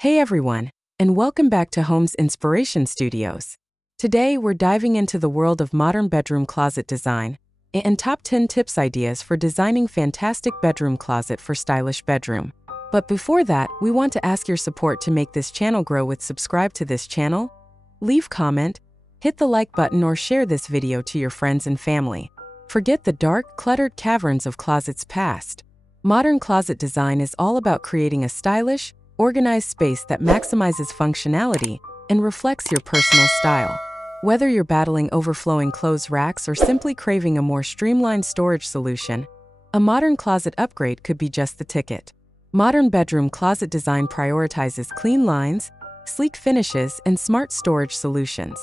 Hey everyone, and welcome back to Homes Inspiration Studios. Today we're diving into the world of modern bedroom closet design and top 10 tips ideas for designing fantastic bedroom closet for stylish bedroom. But before that, we want to ask your support to make this channel grow with subscribe to this channel, leave comment, hit the like button or share this video to your friends and family. Forget the dark, cluttered caverns of closets past. Modern closet design is all about creating a stylish, organized space that maximizes functionality and reflects your personal style. Whether you're battling overflowing clothes racks or simply craving a more streamlined storage solution, a modern closet upgrade could be just the ticket. Modern bedroom closet design prioritizes clean lines, sleek finishes, and smart storage solutions.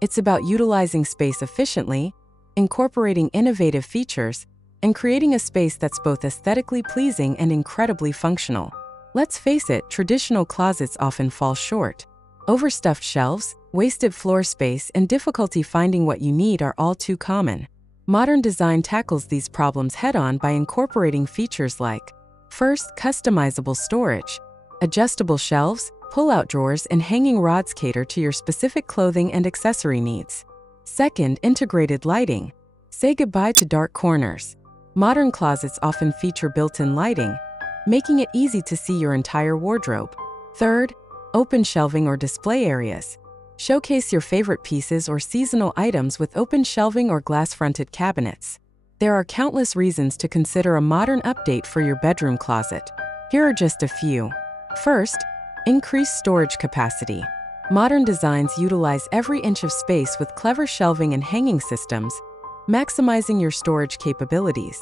It's about utilizing space efficiently, incorporating innovative features, and creating a space that's both aesthetically pleasing and incredibly functional. Let's face it, traditional closets often fall short. Overstuffed shelves, wasted floor space, and difficulty finding what you need are all too common. Modern design tackles these problems head-on by incorporating features like: first, customizable storage. Adjustable shelves, pull-out drawers, and hanging rods cater to your specific clothing and accessory needs. Second, integrated lighting. Say goodbye to dark corners. Modern closets often feature built-in lighting, making it easy to see your entire wardrobe. Third, open shelving or display areas. Showcase your favorite pieces or seasonal items with open shelving or glass-fronted cabinets. There are countless reasons to consider a modern update for your bedroom closet. Here are just a few. First, increase storage capacity. Modern designs utilize every inch of space with clever shelving and hanging systems, maximizing your storage capabilities.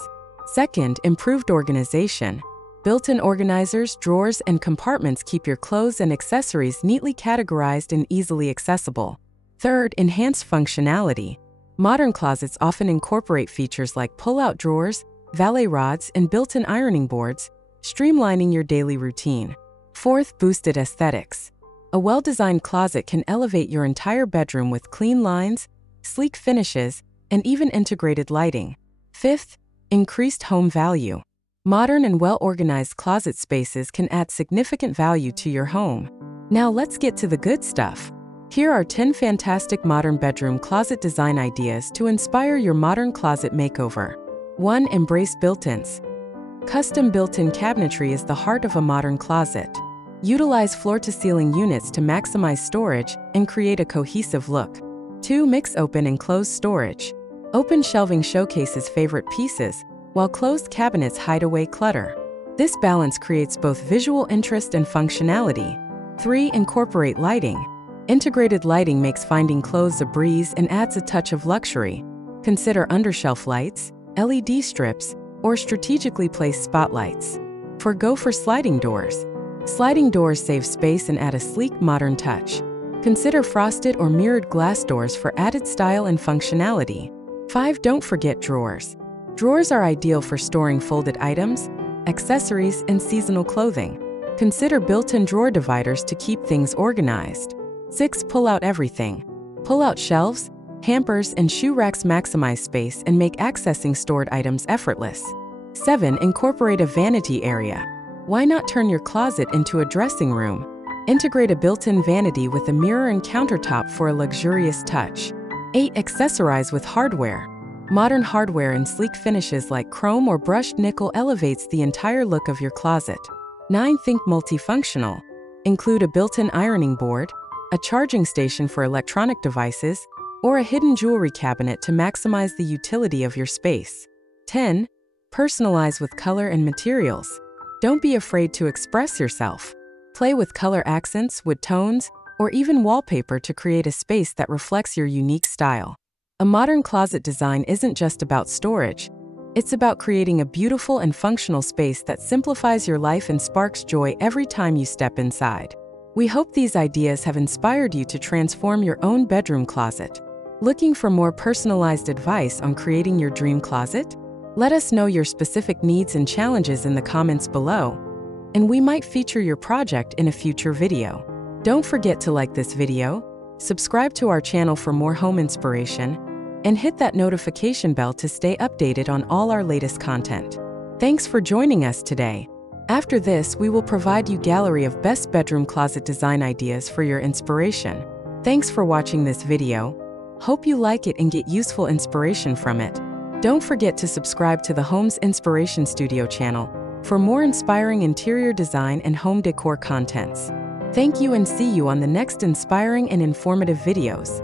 Second, improved organization. Built-in organizers, drawers, and compartments keep your clothes and accessories neatly categorized and easily accessible. Third, enhanced functionality. Modern closets often incorporate features like pull-out drawers, valet rods, and built-in ironing boards, streamlining your daily routine. Fourth, boosted aesthetics. A well-designed closet can elevate your entire bedroom with clean lines, sleek finishes, and even integrated lighting. Fifth, increased home value. Modern and well-organized closet spaces can add significant value to your home. Now let's get to the good stuff. Here are 10 fantastic modern bedroom closet design ideas to inspire your modern closet makeover. 1. Embrace built-ins. Custom built-in cabinetry is the heart of a modern closet. Utilize floor-to-ceiling units to maximize storage and create a cohesive look. 2. Mix open and closed storage. Open shelving showcases favorite pieces, while closed cabinets hide away clutter. This balance creates both visual interest and functionality. 3. Incorporate lighting. Integrated lighting makes finding clothes a breeze and adds a touch of luxury. Consider undershelf lights, LED strips, or strategically placed spotlights. 4. Go for sliding doors. Sliding doors save space and add a sleek, modern touch. Consider frosted or mirrored glass doors for added style and functionality. 5. Don't forget drawers. Drawers are ideal for storing folded items, accessories, and seasonal clothing. Consider built-in drawer dividers to keep things organized. 6. Pull out everything. Pull-out shelves, hampers, and shoe racks maximize space and make accessing stored items effortless. 7. Incorporate a vanity area. Why not turn your closet into a dressing room? Integrate a built-in vanity with a mirror and countertop for a luxurious touch. 8. Accessorize with hardware. Modern hardware and sleek finishes like chrome or brushed nickel elevates the entire look of your closet. 9. Think multifunctional. Include a built-in ironing board, a charging station for electronic devices, or a hidden jewelry cabinet to maximize the utility of your space. 10. Personalize with color and materials. Don't be afraid to express yourself. Play with color accents, wood tones, or even wallpaper to create a space that reflects your unique style. A modern closet design isn't just about storage. It's about creating a beautiful and functional space that simplifies your life and sparks joy every time you step inside. We hope these ideas have inspired you to transform your own bedroom closet. Looking for more personalized advice on creating your dream closet? Let us know your specific needs and challenges in the comments below, and we might feature your project in a future video. Don't forget to like this video, subscribe to our channel for more home inspiration, and hit that notification bell to stay updated on all our latest content. Thanks for joining us today. After this, we will provide you gallery of best bedroom closet design ideas for your inspiration. Thanks for watching this video. Hope you like it and get useful inspiration from it. Don't forget to subscribe to the Homes Inspiration Studio channel for more inspiring interior design and home decor contents. Thank you and see you on the next inspiring and informative videos.